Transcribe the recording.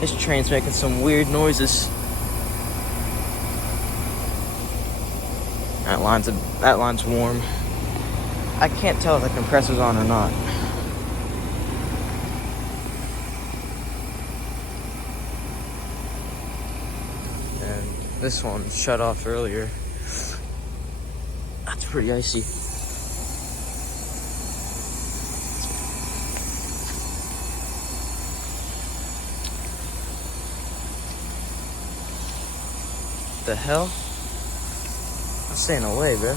This train's making some weird noises. That line's warm. I can't tell if the compressor's on or not. And this one shut off earlier. That's pretty icy. The hell? I'm staying away, bro.